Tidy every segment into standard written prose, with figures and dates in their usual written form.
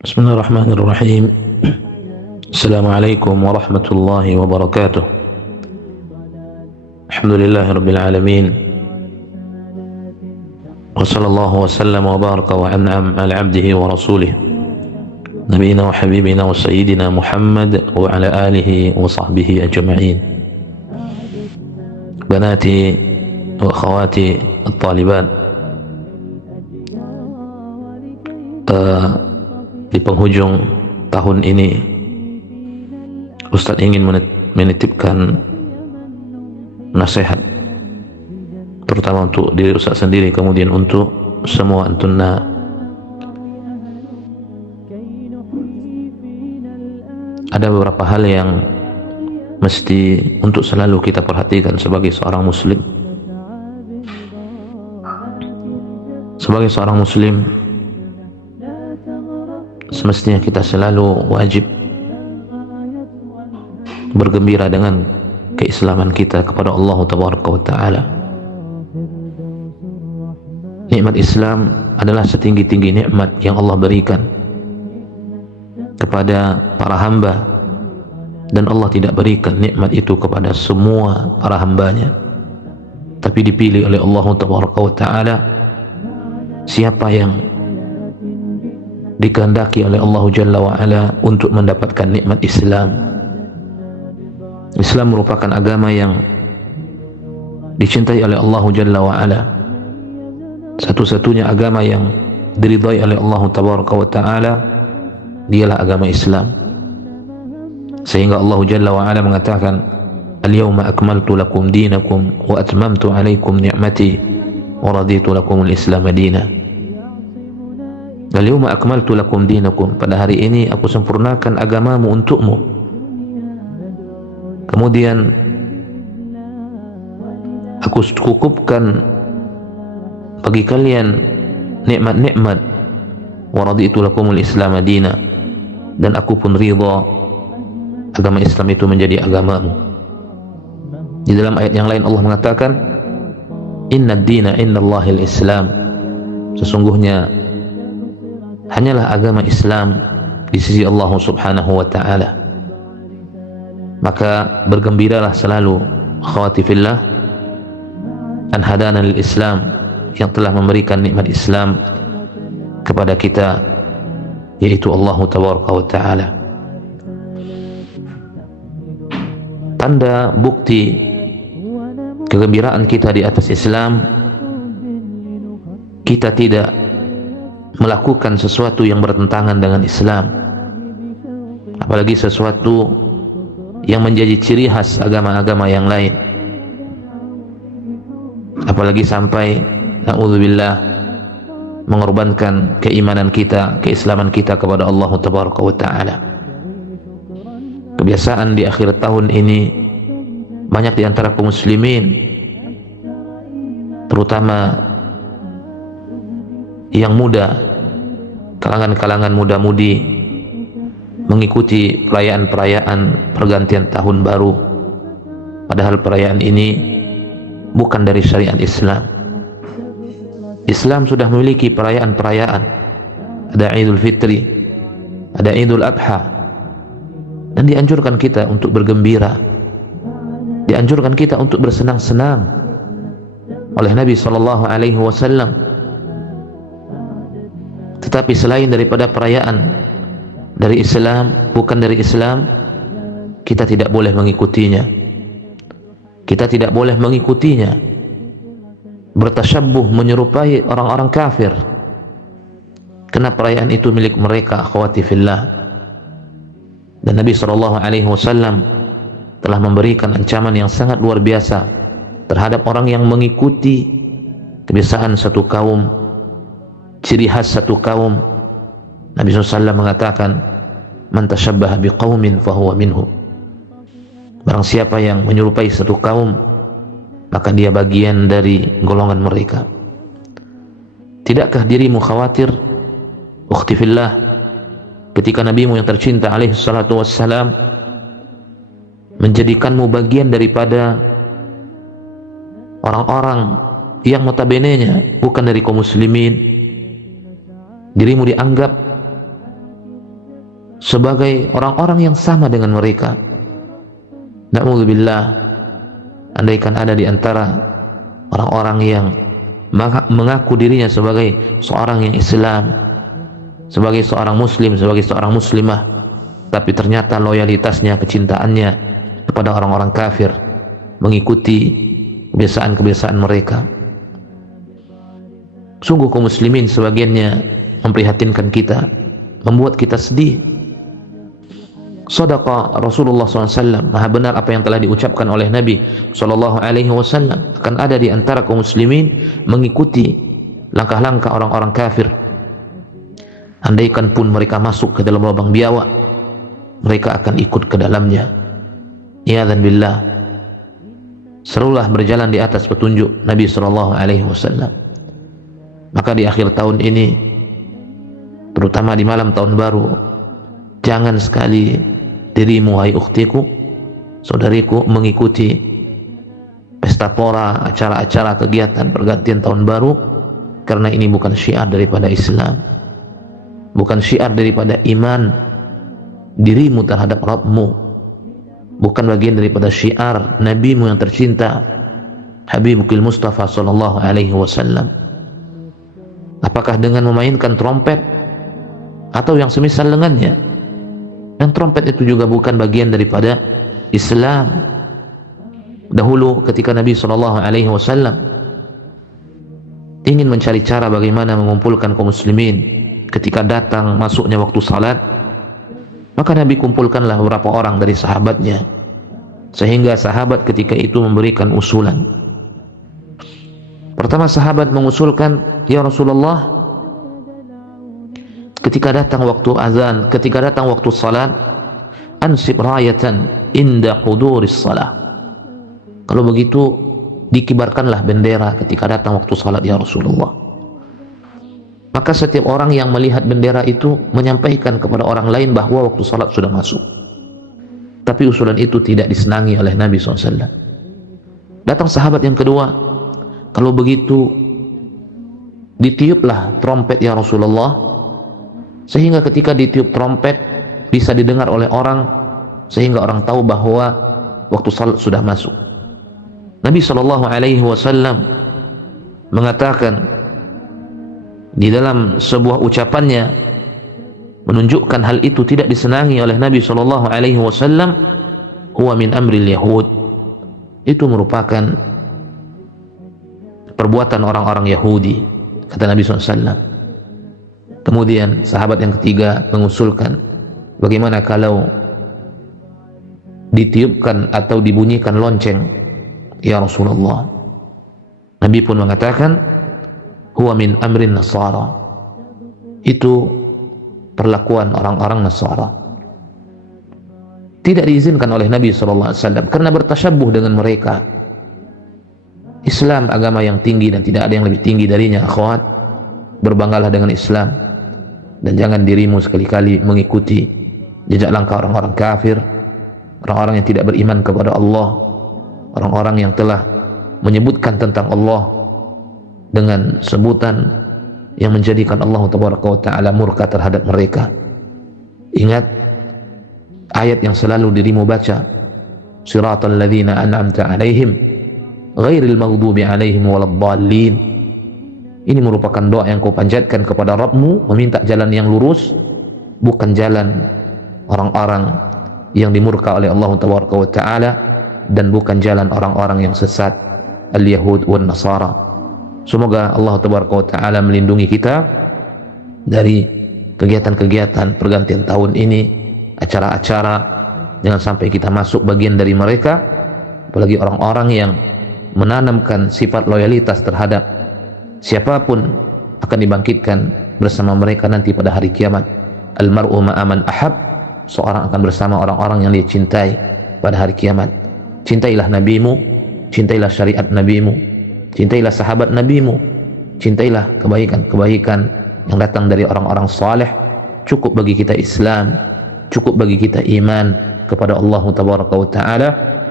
Bismillahirrahmanirrahim. Assalamualaikum warahmatullahi wabarakatuh. Alhamdulillahirabbil alamin. Wa sallallahu wa sallam wa baraka wa an'am ala 'abdihi wa rasulih. Nabiyina wa habibina wa sayyidina Muhammad wa ala alihi wa sahbihi ajma'in. Banati wa akhawati at-talibat. Di penghujung tahun ini Ustaz ingin menitipkan nasihat, terutama untuk diri Ustaz sendiri, kemudian untuk semua antunna. Ada beberapa hal yang mesti untuk selalu kita perhatikan sebagai seorang muslim. Sebagai seorang muslim, semestinya kita selalu wajib bergembira dengan keislaman kita kepada Allah Taala. Nikmat Islam adalah setinggi-tinggi nikmat yang Allah berikan kepada para hamba, dan Allah tidak berikan nikmat itu kepada semua para hambanya, tapi dipilih oleh Allah Taala siapa yang dikehendaki oleh Allah Jalla wa'ala untuk mendapatkan nikmat Islam. Islam merupakan agama yang dicintai oleh Allah Jalla wa'ala, satu-satunya agama yang diridhai oleh Allah Ta'ala dialah agama Islam. Sehingga Allah Jalla wa'ala mengatakan, al-yawma akmaltu lakum dinakum wa atmamtu alaikum ni'mati wa raditu lakum al-islam dina. Al-yawma akmaltu lakum dinakum, pada hari ini aku sempurnakan agamamu untukmu. Kemudian aku cukupkan bagi kalian nikmat-nikmat, wa raditu lakumul islam dina, dan aku pun ridha agama Islam itu menjadi agamamu. Di dalam ayat yang lain Allah mengatakan, inna ad-dina indallahil islam, sesungguhnya hanyalah agama Islam di sisi Allah Subhanahu wa ta'ala. Maka bergembiralah selalu, akhwati fillah, an hadana lil Islam, yang telah memberikan nikmat Islam kepada kita, yaitu Allah Tabaraka wa ta'ala. Tanda bukti kegembiraan kita di atas Islam, kita tidak melakukan sesuatu yang bertentangan dengan Islam, apalagi sesuatu yang menjadi ciri khas agama-agama yang lain, apalagi sampai na'udzubillah mengorbankan keimanan kita, keislaman kita kepada Allah Tabaraka wa ta'ala. Kebiasaan di akhir tahun ini banyak di antara kaum muslimin, terutama yang muda, kalangan-kalangan muda-mudi, mengikuti perayaan-perayaan pergantian tahun baru, padahal perayaan ini bukan dari syariat Islam. Islam sudah memiliki perayaan-perayaan, ada Idul Fitri, ada Idul Adha, dan dianjurkan kita untuk bergembira, dianjurkan kita untuk bersenang-senang oleh Nabi SAW. Tetapi selain daripada perayaan dari Islam, bukan dari Islam, kita tidak boleh mengikutinya. Kita tidak boleh mengikutinya, bertasyabbuh, menyerupai orang-orang kafir, karena perayaan itu milik mereka, akhwati fillah. Dan Nabi SAW telah memberikan ancaman yang sangat luar biasa terhadap orang yang mengikuti kebiasaan satu kaum, ciri khas satu kaum. Nabi SAW mengatakan, man tashabbaha biqaumin fahuwa minhum, barang siapa yang menyerupai satu kaum, maka dia bagian dari golongan mereka. Tidakkah dirimu khawatir, ukhti fillah, ketika nabimu yang tercinta alaihi salatu wassalam menjadikanmu bagian daripada orang-orang yang notabene-nya bukan dari kaum muslimin, dirimu dianggap sebagai orang-orang yang sama dengan mereka. Na'udzubillah, andaikan ada di antara orang-orang yang mengaku dirinya sebagai seorang yang Islam, sebagai seorang muslim, sebagai seorang muslimah, tapi ternyata loyalitasnya, kecintaannya kepada orang-orang kafir, mengikuti kebiasaan-kebiasaan mereka. Sungguh kaum muslimin sebagiannya memprihatinkan kita, membuat kita sedih. Sadaqa Rasulullah SAW, maha benar apa yang telah diucapkan oleh Nabi SAW, akan ada di antara kaum muslimin mengikuti langkah-langkah orang-orang kafir. Andaikan pun mereka masuk ke dalam lubang biawak, mereka akan ikut ke dalamnya. Iyadzan billah. Serulah berjalan di atas petunjuk Nabi SAW. Maka di akhir tahun ini, terutama di malam tahun baru, jangan sekali dirimu, hai ukhtiku, saudariku, mengikuti pesta pora, acara-acara kegiatan pergantian tahun baru, karena ini bukan syiar daripada Islam, bukan syiar daripada iman dirimu terhadap Rabbmu, bukan bagian daripada syiar nabimu yang tercinta, Habibukil Mustafa sallallahu alaihi wasallam. Apakah dengan memainkan trompet atau yang semisal dengannya? Yang trompet itu juga bukan bagian daripada Islam. Dahulu ketika Nabi SAW ingin mencari cara bagaimana mengumpulkan kaum muslimin ketika datang masuknya waktu salat, maka Nabi kumpulkanlah beberapa orang dari sahabatnya, sehingga sahabat ketika itu memberikan usulan. Pertama sahabat mengusulkan, ya Rasulullah, ketika datang waktu azan, ketika datang waktu salat, ansib rayatan inda huduris salah. Kalau begitu, dikibarkanlah bendera ketika datang waktu salat, ya Rasulullah. Maka setiap orang yang melihat bendera itu menyampaikan kepada orang lain bahwa waktu salat sudah masuk. Tapi usulan itu tidak disenangi oleh Nabi SAW. Datang sahabat yang kedua, kalau begitu ditiuplah trompet, ya Rasulullah, sehingga ketika ditiup trompet bisa didengar oleh orang, sehingga orang tahu bahwa waktu salat sudah masuk. Nabi SAW mengatakan di dalam sebuah ucapannya, menunjukkan hal itu tidak disenangi oleh Nabi SAW, huwa min amril yahud, itu merupakan perbuatan orang-orang Yahudi, kata Nabi SAW. Kemudian sahabat yang ketiga mengusulkan, bagaimana kalau ditiupkan atau dibunyikan lonceng, ya Rasulullah. Nabi pun mengatakan, huwa min amrin Nasara, itu perlakuan orang-orang Nasara. Tidak diizinkan oleh Nabi SAW karena bertasyabuh dengan mereka. Islam agama yang tinggi dan tidak ada yang lebih tinggi darinya, akhwat. Berbanggalah dengan Islam dan jangan dirimu sekali-kali mengikuti jejak langkah orang-orang kafir, orang-orang yang tidak beriman kepada Allah, orang-orang yang telah menyebutkan tentang Allah dengan sebutan yang menjadikan Allah Taala murka terhadap mereka. Ingat ayat yang selalu dirimu baca, siratal ladzina an'amta alaihim ghairil maghdubi alaihim waladdallin. Ini merupakan doa yang kau panjatkan kepada Rabbmu, meminta jalan yang lurus, bukan jalan orang-orang yang dimurka oleh Allah Taala, dan bukan jalan orang-orang yang sesat, al-yahud wan nasara. Semoga Allah Taala melindungi kita dari kegiatan-kegiatan pergantian tahun ini, acara-acara, jangan sampai kita masuk bagian dari mereka, apalagi orang-orang yang menanamkan sifat loyalitas terhadap siapapun akan dibangkitkan bersama mereka nanti pada hari kiamat. Almar'u ma'aman ahab, seorang akan bersama orang-orang yang dia cintai pada hari kiamat. Cintailah nabimu, cintailah syariat nabimu, cintailah sahabat nabimu, cintailah kebaikan-kebaikan yang datang dari orang-orang saleh. Cukup bagi kita Islam, cukup bagi kita iman kepada Allah Taala.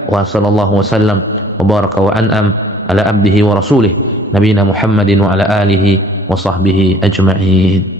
Wa sallallahu wasallam wa baraka wa an'am ala abdihi wa rasulih nabiyina Muhammadin wa ala alihi wa sahbihi ajma'in.